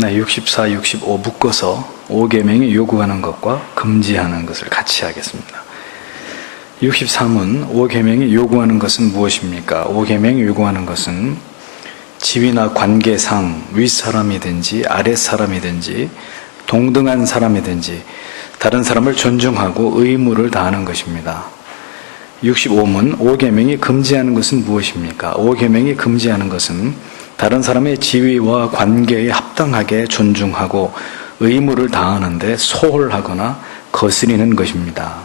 네, 64, 65 묶어서 5계명이 요구하는 것과 금지하는 것을 같이 하겠습니다. 63은 5계명이 요구하는 것은 무엇입니까? 5계명이 요구하는 것은 지위나 관계상 윗사람이든지 아랫사람이든지 동등한 사람이든지 다른 사람을 존중하고 의무를 다하는 것입니다. 65문 5계명이 금지하는 것은 무엇입니까? 5계명이 금지하는 것은 다른 사람의 지위와 관계에 합당하게 존중하고 의무를 다하는데 소홀하거나 거스리는 것입니다.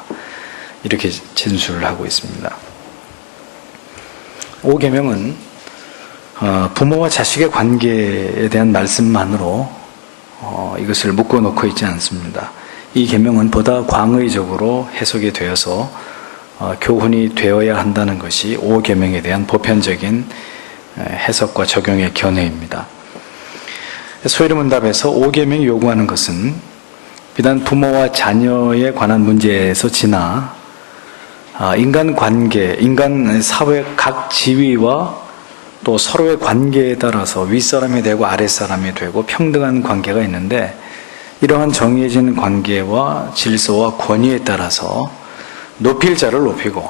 이렇게 진술을 하고 있습니다. 5계명은 부모와 자식의 관계에 대한 말씀만으로 이것을 묶어놓고 있지 않습니다. 이 계명은 보다 광의적으로 해석이 되어서 교훈이 되어야 한다는 것이 5계명에 대한 보편적인 해석과 적용의 견해입니다. 소위문답에서 5계명이 요구하는 것은 비단 부모와 자녀에 관한 문제에서 지나 인간 관계, 인간 사회 각 지위와 또 서로의 관계에 따라서 윗사람이 되고 아랫사람이 되고 평등한 관계가 있는데 이러한 정해진 관계와 질서와 권위에 따라서 높일 자를 높이고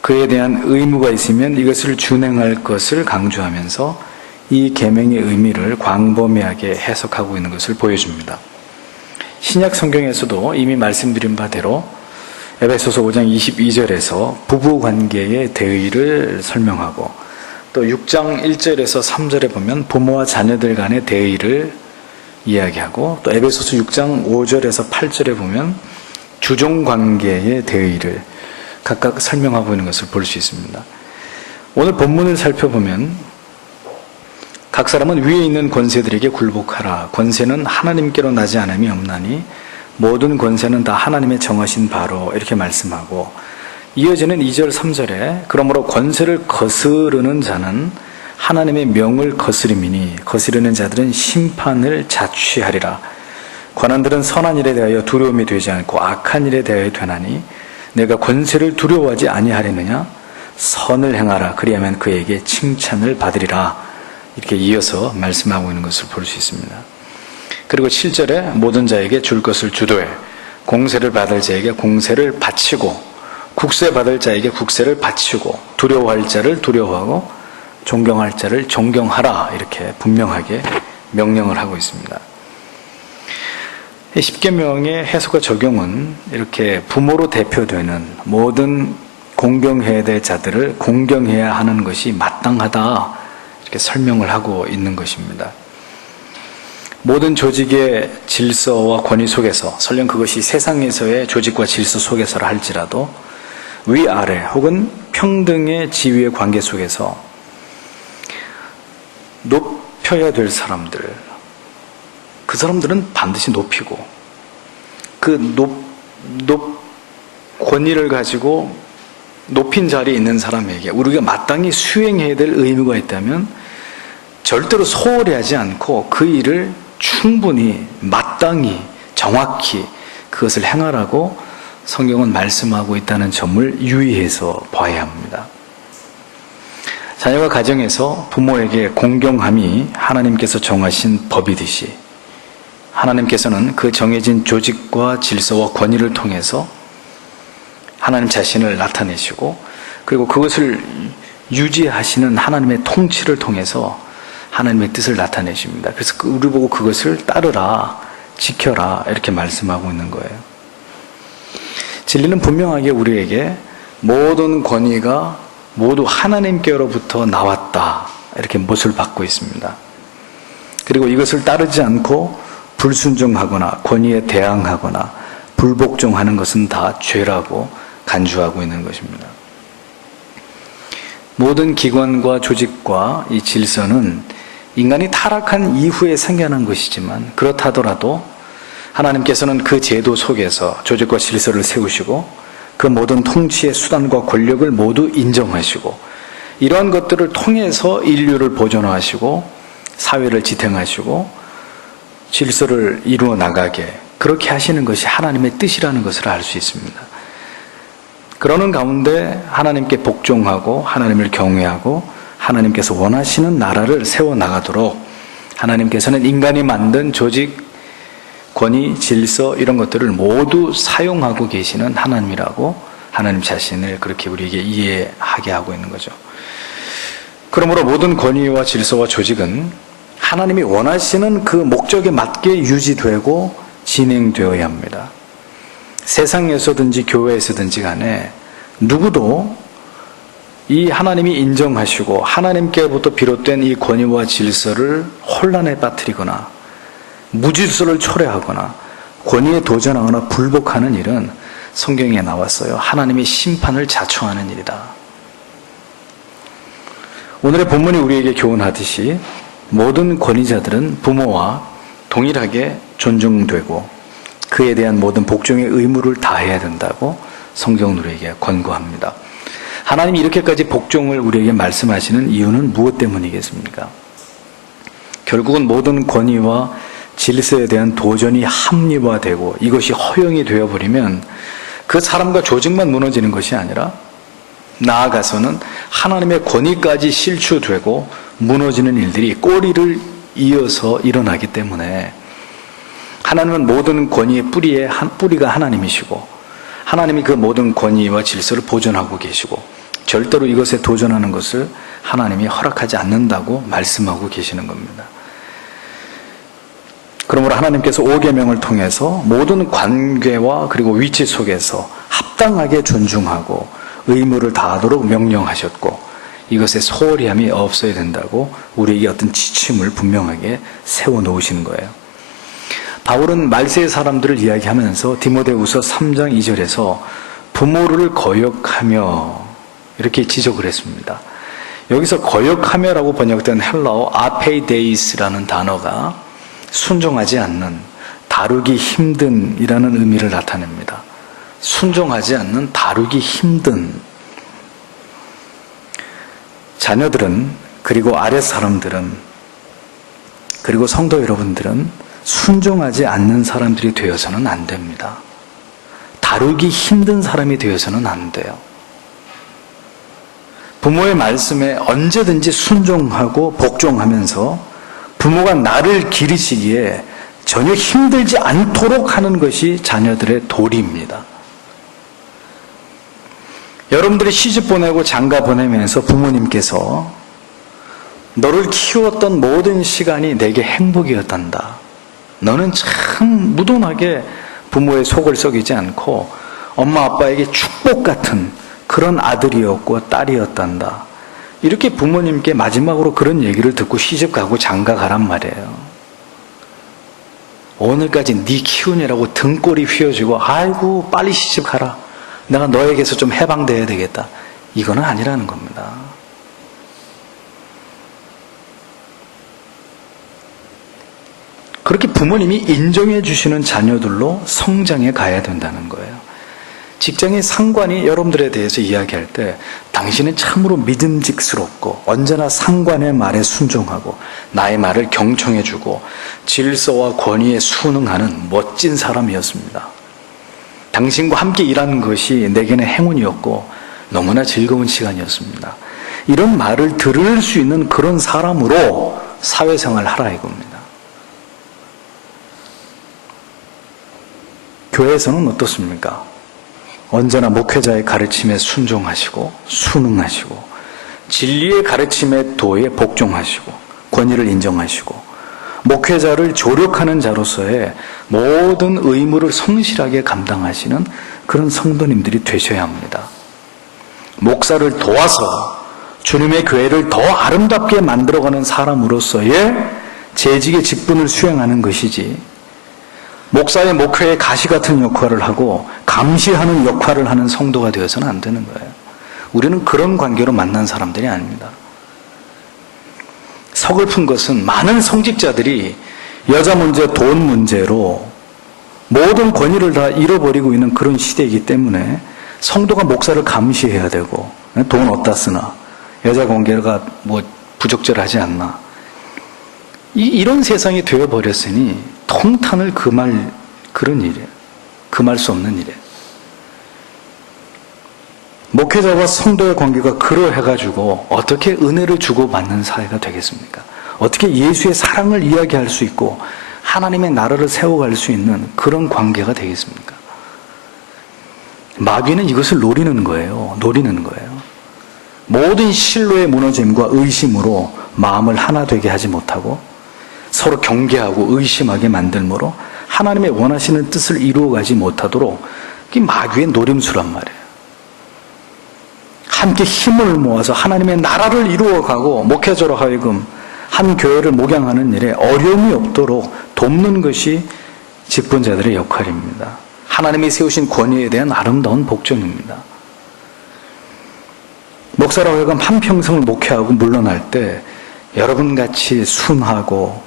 그에 대한 의무가 있으면 이것을 준행할 것을 강조하면서 이 계명의 의미를 광범위하게 해석하고 있는 것을 보여줍니다. 신약 성경에서도 이미 말씀드린 바대로 에베소서 5장 22절에서 부부관계의 대의를 설명하고 또 6장 1절에서 3절에 보면 부모와 자녀들 간의 대의를 이야기하고 또 에베소서 6장 5절에서 8절에 보면 주종관계의 대의를 각각 설명하고 있는 것을 볼 수 있습니다. 오늘 본문을 살펴보면 각 사람은 위에 있는 권세들에게 굴복하라. 권세는 하나님께로 나지 않음이 없나니 모든 권세는 다 하나님의 정하신 바로 이렇게 말씀하고 이어지는 2절 3절에 그러므로 권세를 거스르는 자는 하나님의 명을 거스림이니 거스르는 자들은 심판을 자취하리라. 권한들은 선한 일에 대하여 두려움이 되지 않고 악한 일에 대하여 되나니 내가 권세를 두려워하지 아니하려느냐 선을 행하라 그리하면 그에게 칭찬을 받으리라. 이렇게 이어서 말씀하고 있는 것을 볼 수 있습니다. 그리고 7절에 모든 자에게 줄 것을 주도해 공세를 받을 자에게 공세를 바치고 국세 받을 자에게 국세를 바치고 두려워할 자를 두려워하고 존경할 자를 존경하라. 이렇게 분명하게 명령을 하고 있습니다. 10계명의 해석과 적용은 이렇게 부모로 대표되는 모든 공경해야 될 자들을 공경해야 하는 것이 마땅하다 이렇게 설명을 하고 있는 것입니다. 모든 조직의 질서와 권위 속에서 설령 그것이 세상에서의 조직과 질서 속에서라 할지라도 위아래 혹은 평등의 지위의 관계 속에서 높여야 될 사람들 그 사람들은 반드시 높이고 그 권위를 가지고 높인 자리에 있는 사람에게 우리가 마땅히 수행해야 될 의무가 있다면 절대로 소홀히 하지 않고 그 일을 충분히 마땅히 정확히 그것을 행하라고 성경은 말씀하고 있다는 점을 유의해서 봐야 합니다. 자녀가 가정에서 부모에게 공경함이 하나님께서 정하신 법이듯이 하나님께서는 그 정해진 조직과 질서와 권위를 통해서 하나님 자신을 나타내시고 그리고 그것을 유지하시는 하나님의 통치를 통해서 하나님의 뜻을 나타내십니다. 그래서 우리 보고 그것을 따르라, 지켜라 이렇게 말씀하고 있는 거예요. 진리는 분명하게 우리에게 모든 권위가 모두 하나님께로부터 나왔다 이렇게 못을 받고 있습니다. 그리고 이것을 따르지 않고 불순종하거나 권위에 대항하거나 불복종하는 것은 다 죄라고 간주하고 있는 것입니다. 모든 기관과 조직과 이 질서는 인간이 타락한 이후에 생겨난 것이지만 그렇다더라도 하나님께서는 그 제도 속에서 조직과 질서를 세우시고 그 모든 통치의 수단과 권력을 모두 인정하시고 이러한 것들을 통해서 인류를 보존하시고 사회를 지탱하시고 질서를 이루어 나가게 그렇게 하시는 것이 하나님의 뜻이라는 것을 알 수 있습니다. 그러는 가운데 하나님께 복종하고 하나님을 경외하고 하나님께서 원하시는 나라를 세워나가도록 하나님께서는 인간이 만든 조직, 권위, 질서 이런 것들을 모두 사용하고 계시는 하나님이라고 하나님 자신을 그렇게 우리에게 이해하게 하고 있는 거죠. 그러므로 모든 권위와 질서와 조직은 하나님이 원하시는 그 목적에 맞게 유지되고 진행되어야 합니다. 세상에서든지 교회에서든지 간에 누구도 이 하나님이 인정하시고 하나님께로부터 비롯된 이 권위와 질서를 혼란에 빠뜨리거나 무질서를 초래하거나 권위에 도전하거나 불복하는 일은 성경에 나왔어요. 하나님의 심판을 자초하는 일이다. 오늘의 본문이 우리에게 교훈하듯이 모든 권위자들은 부모와 동일하게 존중되고 그에 대한 모든 복종의 의무를 다해야 된다고 성경은 우리에게 권고합니다. 하나님이 이렇게까지 복종을 우리에게 말씀하시는 이유는 무엇 때문이겠습니까? 결국은 모든 권위와 질서에 대한 도전이 합리화되고 이것이 허용이 되어버리면 그 사람과 조직만 무너지는 것이 아니라 나아가서는 하나님의 권위까지 실추되고 무너지는 일들이 꼬리를 이어서 일어나기 때문에 하나님은 모든 권위의 뿌리가 하나님이시고 하나님이 그 모든 권위와 질서를 보존하고 계시고 절대로 이것에 도전하는 것을 하나님이 허락하지 않는다고 말씀하고 계시는 겁니다. 그러므로 하나님께서 5계명을 통해서 모든 관계와 그리고 위치 속에서 합당하게 존중하고 의무를 다하도록 명령하셨고 이것에 소홀히함이 없어야 된다고 우리에게 어떤 지침을 분명하게 세워놓으시는 거예요. 바울은 말세의 사람들을 이야기하면서 디모데후서 3장 2절에서 부모를 거역하며 이렇게 지적을 했습니다. 여기서 거역하며라고 번역된 헬라어 아페이데이스라는 단어가 순종하지 않는, 다루기 힘든 이라는 의미를 나타냅니다. 순종하지 않는, 다루기 힘든. 자녀들은, 그리고 아랫 사람들은, 그리고 성도 여러분들은 순종하지 않는 사람들이 되어서는 안 됩니다. 다루기 힘든 사람이 되어서는 안 돼요. 부모의 말씀에 언제든지 순종하고 복종하면서 부모가 나를 기르시기에 전혀 힘들지 않도록 하는 것이 자녀들의 도리입니다. 여러분들이 시집 보내고 장가 보내면서 부모님께서 너를 키웠던 모든 시간이 내게 행복이었단다. 너는 참 무던하게 부모의 속을 썩이지 않고 엄마 아빠에게 축복 같은 그런 아들이었고 딸이었단다. 이렇게 부모님께 마지막으로 그런 얘기를 듣고 시집 가고 장가 가란 말이에요. 오늘까지 네 키우느라고 등골이 휘어지고 아이고 빨리 시집 가라. 내가 너에게서 좀 해방돼야 되겠다. 이거는 아니라는 겁니다. 그렇게 부모님이 인정해 주시는 자녀들로 성장해 가야 된다는 거예요. 직장의 상관이 여러분들에 대해서 이야기할 때 당신은 참으로 믿음직스럽고 언제나 상관의 말에 순종하고 나의 말을 경청해주고 질서와 권위에 순응하는 멋진 사람이었습니다. 당신과 함께 일하는 것이 내게는 행운이었고 너무나 즐거운 시간이었습니다. 이런 말을 들을 수 있는 그런 사람으로 사회생활을 하라 이겁니다. 교회에서는 어떻습니까? 언제나 목회자의 가르침에 순종하시고 순응하시고 진리의 가르침의 도에 복종하시고 권위를 인정하시고 목회자를 조력하는 자로서의 모든 의무를 성실하게 감당하시는 그런 성도님들이 되셔야 합니다. 목사를 도와서 주님의 교회를 더 아름답게 만들어가는 사람으로서의 재직의 직분을 수행하는 것이지 목사의 목회에 가시 같은 역할을 하고 감시하는 역할을 하는 성도가 되어서는 안 되는 거예요. 우리는 그런 관계로 만난 사람들이 아닙니다. 서글픈 것은 많은 성직자들이 여자 문제, 돈 문제로 모든 권위를 다 잃어버리고 있는 그런 시대이기 때문에 성도가 목사를 감시해야 되고 돈 어디다 쓰나 여자 관계가 뭐 부적절하지 않나 이런 세상이 되어버렸으니 통탄을 금할 그런 일이에요. 금할 수 없는 일이에요. 목회자와 성도의 관계가 그러해가지고 어떻게 은혜를 주고받는 사회가 되겠습니까? 어떻게 예수의 사랑을 이야기할 수 있고 하나님의 나라를 세워갈 수 있는 그런 관계가 되겠습니까? 마귀는 이것을 노리는 거예요. 모든 신뢰의 무너짐과 의심으로 마음을 하나 되게 하지 못하고 서로 경계하고 의심하게 만들므로 하나님의 원하시는 뜻을 이루어가지 못하도록 이게 마귀의 노림수란 말이에요. 함께 힘을 모아서 하나님의 나라를 이루어가고 목회자로 하여금 한 교회를 목양하는 일에 어려움이 없도록 돕는 것이 직분자들의 역할입니다. 하나님이 세우신 권위에 대한 아름다운 복종입니다. 목사로 하여금 한평생을 목회하고 물러날 때 여러분같이 순하고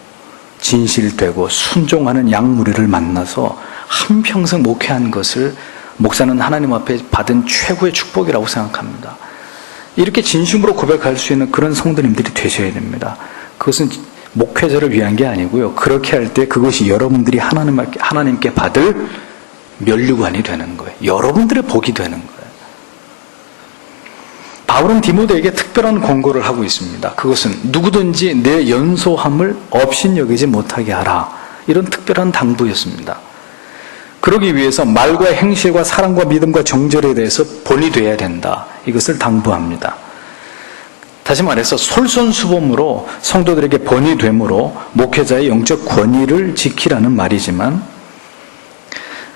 진실되고 순종하는 양무리를 만나서 한평생 목회한 것을 목사는 하나님 앞에 받은 최고의 축복이라고 생각합니다. 이렇게 진심으로 고백할 수 있는 그런 성도님들이 되셔야 됩니다. 그것은 목회자를 위한 게 아니고요. 그렇게 할 때 그것이 여러분들이 하나님께 받을 면류관이 되는 거예요. 여러분들의 복이 되는 거예요. 바울은 디모데에게 특별한 권고를 하고 있습니다. 그것은 누구든지 내 연소함을 업신여기지 못하게 하라. 이런 특별한 당부였습니다. 그러기 위해서 말과 행실과 사랑과 믿음과 정절에 대해서 본이 되어야 된다. 이것을 당부합니다. 다시 말해서 솔선수범으로 성도들에게 본이 되므로 목회자의 영적 권위를 지키라는 말이지만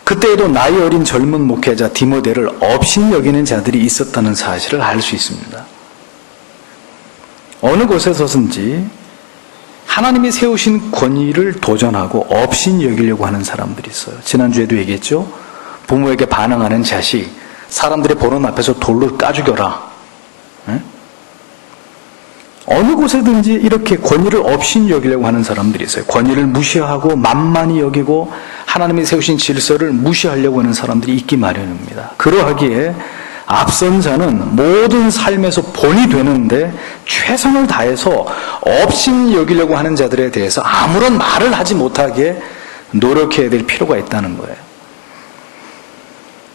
그때에도 나이 어린 젊은 목회자 디모데를 업신여기는 자들이 있었다는 사실을 알 수 있습니다. 어느 곳에서든지 하나님이 세우신 권위를 도전하고 업신여기려고 하는 사람들이 있어요. 지난주에도 얘기했죠. 부모에게 반항하는 자식, 사람들의 보는 앞에서 돌로 까죽여라. 네? 어느 곳에든지 이렇게 권위를 업신여기려고 하는 사람들이 있어요. 권위를 무시하고 만만히 여기고 하나님이 세우신 질서를 무시하려고 하는 사람들이 있기 마련입니다. 그러하기에 앞선 자는 모든 삶에서 본이 되는데 최선을 다해서 업신여기려고 하는 자들에 대해서 아무런 말을 하지 못하게 노력해야 될 필요가 있다는 거예요.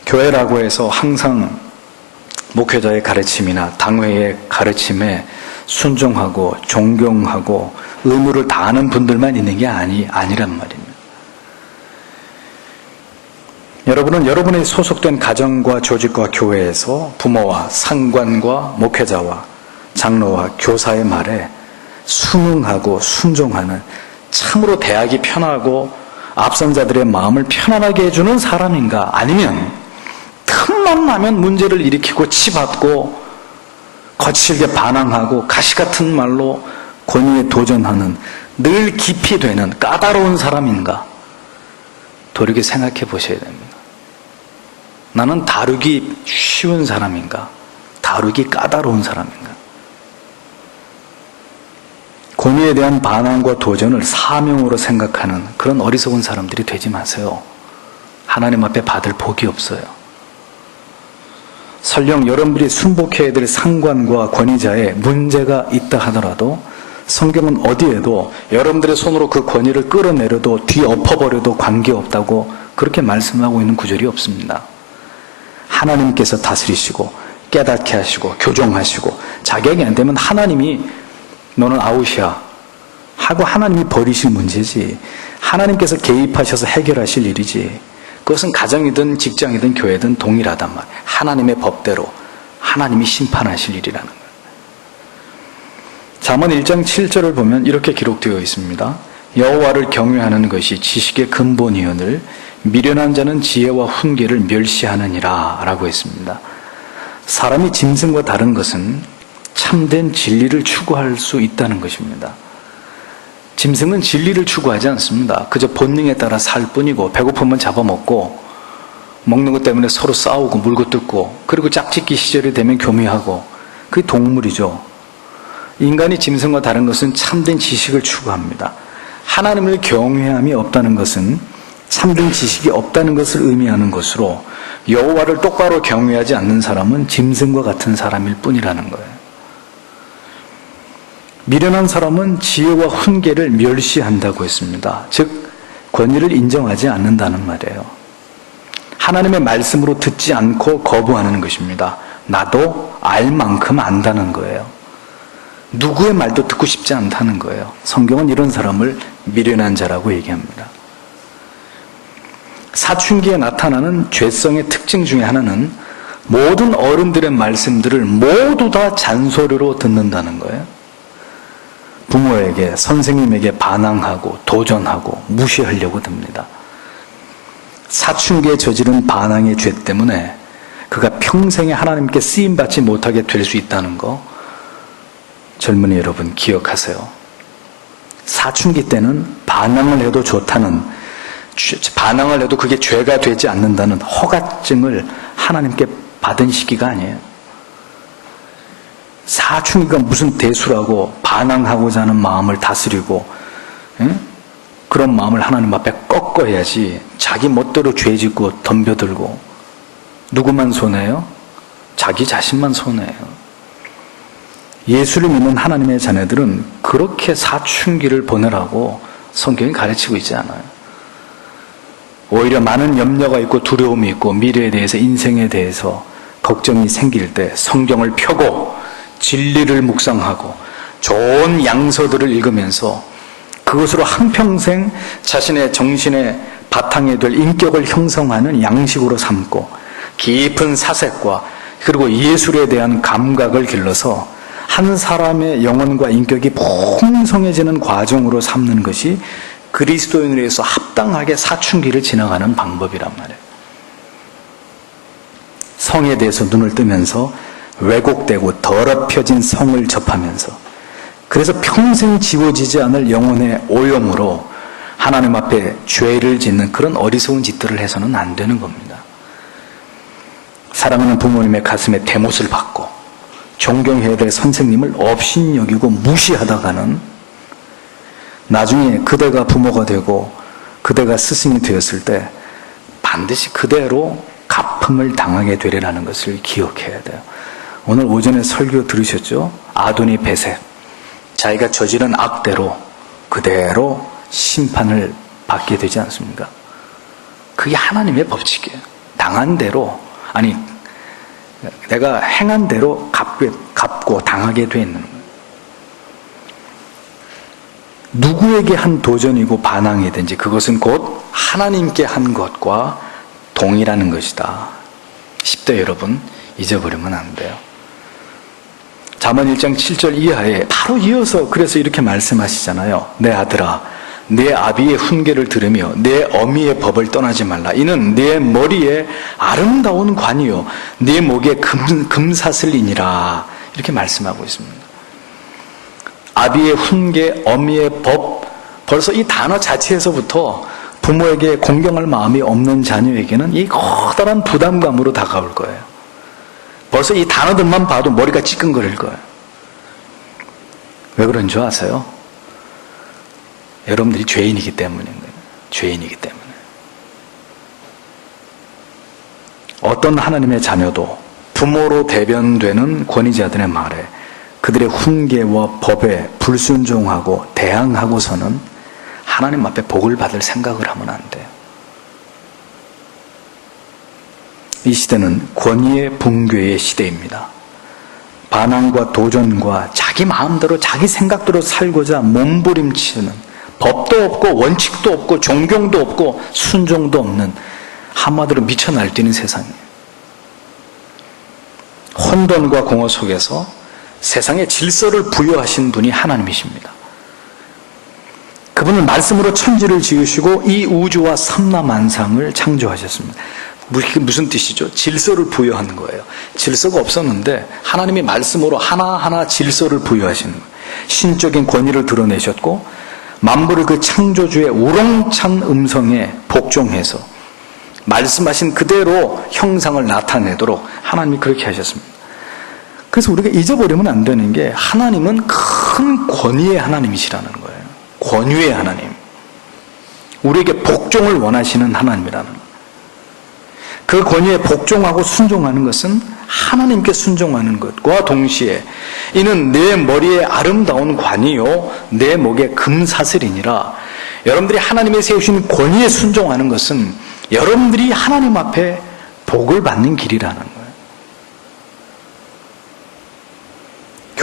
교회라고 해서 항상 목회자의 가르침이나 당회의 가르침에 순종하고 존경하고 의무를 다하는 분들만 있는 게 아니란 말입니다. 여러분은 여러분의 소속된 가정과 조직과 교회에서 부모와 상관과 목회자와 장로와 교사의 말에 순응하고 순종하는 참으로 대하기 편하고 앞선 자들의 마음을 편안하게 해주는 사람인가? 아니면 틈만 나면 문제를 일으키고 치받고 거칠게 반항하고 가시 같은 말로 권위에 도전하는 늘 깊이 되는 까다로운 사람인가? 도리게 생각해 보셔야 됩니다. 나는 다루기 쉬운 사람인가? 다루기 까다로운 사람인가? 권위에 대한 반항과 도전을 사명으로 생각하는 그런 어리석은 사람들이 되지 마세요. 하나님 앞에 받을 복이 없어요. 설령 여러분들이 순복해야 될 상관과 권위자에 문제가 있다 하더라도 성경은 어디에도 여러분들의 손으로 그 권위를 끌어내려도 뒤엎어버려도 관계없다고 그렇게 말씀하고 있는 구절이 없습니다. 하나님께서 다스리시고 깨닫게 하시고 교정하시고 자격이 안 되면 하나님이 너는 아웃이야 하고 하나님이 버리실 문제지 하나님께서 개입하셔서 해결하실 일이지 그것은 가정이든 직장이든 교회든 동일하단 말이에요. 하나님의 법대로 하나님이 심판하실 일이라는 거예요. 잠언 1장 7절을 보면 이렇게 기록되어 있습니다. 여호와를 경외하는 것이 지식의 근본이오늘 미련한 자는 지혜와 훈계를 멸시하느니라 라고 했습니다. 사람이 짐승과 다른 것은 참된 진리를 추구할 수 있다는 것입니다. 짐승은 진리를 추구하지 않습니다. 그저 본능에 따라 살 뿐이고 배고프면 잡아먹고 먹는 것 때문에 서로 싸우고 물고 뜯고 그리고 짝짓기 시절이 되면 교미하고 그게 동물이죠. 인간이 짐승과 다른 것은 참된 지식을 추구합니다. 하나님을 경외함이 없다는 것은 참된 지식이 없다는 것을 의미하는 것으로 여호와를 똑바로 경외하지 않는 사람은 짐승과 같은 사람일 뿐이라는 거예요. 미련한 사람은 지혜와 훈계를 멸시한다고 했습니다. 즉 권위를 인정하지 않는다는 말이에요. 하나님의 말씀으로 듣지 않고 거부하는 것입니다. 나도 알 만큼 안다는 거예요. 누구의 말도 듣고 싶지 않다는 거예요. 성경은 이런 사람을 미련한 자라고 얘기합니다. 사춘기에 나타나는 죄성의 특징 중에 하나는 모든 어른들의 말씀들을 모두 다 잔소리로 듣는다는 거예요. 부모에게, 선생님에게 반항하고 도전하고 무시하려고 듭니다. 사춘기에 저지른 반항의 죄 때문에 그가 평생에 하나님께 쓰임받지 못하게 될 수 있다는 거 젊은이 여러분 기억하세요. 사춘기 때는 반항을 해도 좋다는, 반항을 해도 그게 죄가 되지 않는다는 허가증을 하나님께 받은 시기가 아니에요. 사춘기가 무슨 대수라고 반항하고자 하는 마음을 다스리고 그런 마음을 하나님 앞에 꺾어야지 자기 멋대로 죄 짓고 덤벼들고 누구만 손해요? 자기 자신만 손해요. 예수를 믿는 하나님의 자녀들은 그렇게 사춘기를 보내라고 성경이 가르치고 있지 않아요. 오히려 많은 염려가 있고 두려움이 있고 미래에 대해서, 인생에 대해서 걱정이 생길 때 성경을 펴고 진리를 묵상하고 좋은 양서들을 읽으면서 그것으로 한평생 자신의 정신의 바탕이 될 인격을 형성하는 양식으로 삼고 깊은 사색과 그리고 예술에 대한 감각을 길러서 한 사람의 영혼과 인격이 풍성해지는 과정으로 삼는 것이 그리스도인으로서 합당하게 사춘기를 지나가는 방법이란 말이에요. 성에 대해서 눈을 뜨면서 왜곡되고 더럽혀진 성을 접하면서, 그래서 평생 지워지지 않을 영혼의 오염으로 하나님 앞에 죄를 짓는 그런 어리석은 짓들을 해서는 안 되는 겁니다. 사랑하는 부모님의 가슴에 대못을 받고 존경해야 될 선생님을 업신여기고 무시하다가는 나중에 그대가 부모가 되고 그대가 스승이 되었을 때 반드시 그대로 갚음을 당하게 되리라는 것을 기억해야 돼요. 오늘 오전에 설교 들으셨죠? 아도니 베셋, 자기가 저지른 악대로 그대로 심판을 받게 되지 않습니까? 그게 하나님의 법칙이에요. 당한 대로, 아니 내가 행한 대로 갚고 당하게 돼 있는 거예요. 누구에게 한 도전이고 반항이든지 그것은 곧 하나님께 한 것과 동일하는 것이다. 10대 여러분 잊어버리면 안 돼요. 잠언 1장 7절 이하에 바로 이어서 그래서 이렇게 말씀하시잖아요. 내 아들아, 내 아비의 훈계를 들으며 내 어미의 법을 떠나지 말라. 이는 내 머리에 아름다운 관이요 내 목에 금사슬이니라. 이렇게 말씀하고 있습니다. 아비의 훈계, 어미의 법, 벌써 이 단어 자체에서부터 부모에게 공경할 마음이 없는 자녀에게는 이 커다란 부담감으로 다가올 거예요. 벌써 이 단어들만 봐도 머리가 찌끈거릴 거예요. 왜 그런 줄 아세요? 여러분들이 죄인이기 때문인 거예요. 죄인이기 때문에. 어떤 하나님의 자녀도 부모로 대변되는 권위자들의 말에 그들의 훈계와 법에 불순종하고 대항하고서는 하나님 앞에 복을 받을 생각을 하면 안 돼요. 이 시대는 권위의 붕괴의 시대입니다. 반항과 도전과 자기 마음대로 자기 생각대로 살고자 몸부림치는, 법도 없고 원칙도 없고 존경도 없고 순종도 없는, 한마디로 미쳐 날뛰는 세상이에요. 혼돈과 공허 속에서 세상에 질서를 부여하신 분이 하나님이십니다. 그분은 말씀으로 천지를 지으시고 이 우주와 삼라만상을 창조하셨습니다. 무슨 뜻이죠? 질서를 부여하는 거예요. 질서가 없었는데 하나님이 말씀으로 하나하나 질서를 부여하시는 거예요. 신적인 권위를 드러내셨고 만물을 그 창조주의 우렁찬 음성에 복종해서 말씀하신 그대로 형상을 나타내도록 하나님이 그렇게 하셨습니다. 그래서 우리가 잊어버리면 안 되는 게 하나님은 큰 권위의 하나님이시라는 거예요. 권위의 하나님. 우리에게 복종을 원하시는 하나님이라는 거예요. 그 권위에 복종하고 순종하는 것은 하나님께 순종하는 것과 동시에 이는 내 머리에 아름다운 관이요 내 목에 금사슬이니라. 여러분들이 하나님의 세우신 권위에 순종하는 것은 여러분들이 하나님 앞에 복을 받는 길이라는 거예요.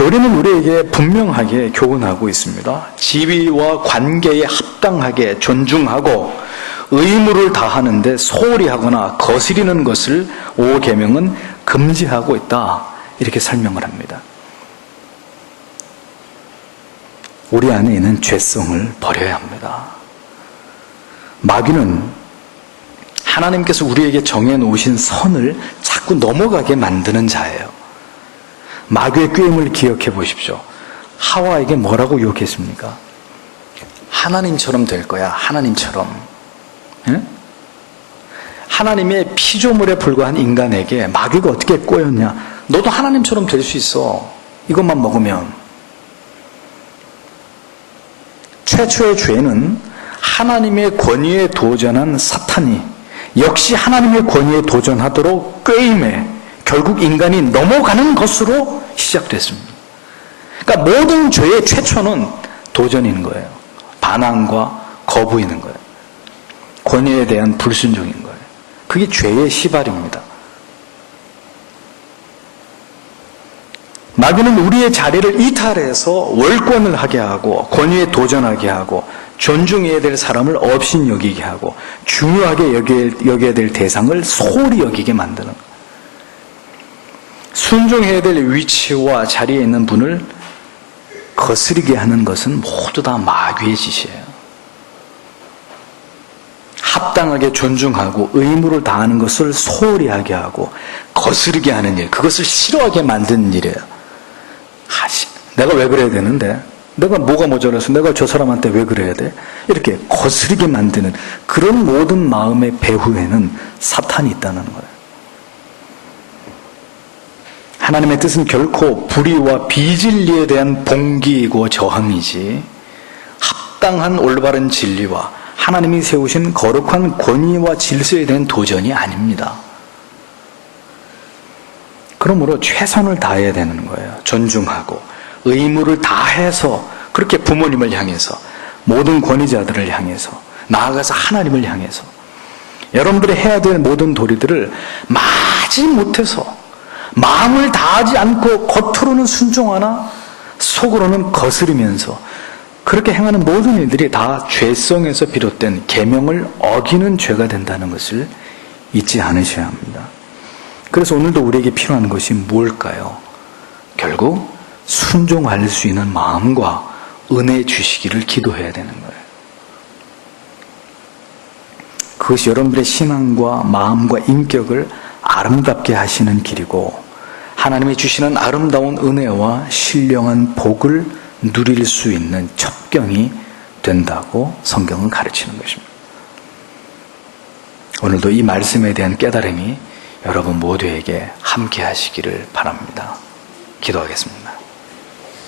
교리는 우리에게 분명하게 교훈하고 있습니다. 지위와 관계에 합당하게 존중하고 의무를 다하는데 소홀히 하거나 거스리는 것을 5계명은 금지하고 있다. 이렇게 설명을 합니다. 우리 안에 있는 죄성을 버려야 합니다. 마귀는 하나님께서 우리에게 정해놓으신 선을 자꾸 넘어가게 만드는 자예요. 마귀의 꾀임을 기억해 보십시오. 하와에게 뭐라고 유혹했습니까? 하나님처럼 될 거야. 하나님처럼. 예? 하나님의 피조물에 불과한 인간에게 마귀가 어떻게 꼬였냐? 너도 하나님처럼 될 수 있어. 이것만 먹으면. 최초의 죄는 하나님의 권위에 도전한 사탄이 역시 하나님의 권위에 도전하도록 꾀임해 결국 인간이 넘어가는 것으로 시작됐습니다. 그러니까 모든 죄의 최초는 도전인 거예요. 반항과 거부인 거예요. 권위에 대한 불순종인 거예요. 그게 죄의 시발입니다. 마귀는 우리의 자리를 이탈해서 월권을 하게 하고 권위에 도전하게 하고 존중해야 될 사람을 없인 여기게 하고 중요하게 여겨야 될 대상을 소홀히 여기게 만드는 거예요. 순종해야 될 위치와 자리에 있는 분을 거스르게 하는 것은 모두 다 마귀의 짓이에요. 합당하게 존중하고 의무를 다하는 것을 소홀히 하게 하고 거스르게 하는 일, 그것을 싫어하게 만드는 일이에요. 내가 왜 그래야 되는데? 내가 뭐가 모자라서 내가 저 사람한테 왜 그래야 돼? 이렇게 거스르게 만드는 그런 모든 마음의 배후에는 사탄이 있다는 거예요. 하나님의 뜻은 결코 불의와 비진리에 대한 봉기이고 저항이지 합당한 올바른 진리와 하나님이 세우신 거룩한 권위와 질서에 대한 도전이 아닙니다. 그러므로 최선을 다해야 되는 거예요. 존중하고 의무를 다해서 그렇게 부모님을 향해서 모든 권위자들을 향해서 나아가서 하나님을 향해서 여러분들이 해야 될 모든 도리들을 마지 못해서 마음을 다하지 않고 겉으로는 순종하나 속으로는 거스르면서 그렇게 행하는 모든 일들이 다 죄성에서 비롯된 계명을 어기는 죄가 된다는 것을 잊지 않으셔야 합니다. 그래서 오늘도 우리에게 필요한 것이 뭘까요? 결국 순종할 수 있는 마음과 은혜 주시기를 기도해야 되는 거예요. 그것이 여러분들의 신앙과 마음과 인격을 아름답게 하시는 길이고 하나님이 주시는 아름다운 은혜와 신령한 복을 누릴 수 있는 첩경이 된다고 성경은 가르치는 것입니다. 오늘도 이 말씀에 대한 깨달음이 여러분 모두에게 함께 하시기를 바랍니다. 기도하겠습니다.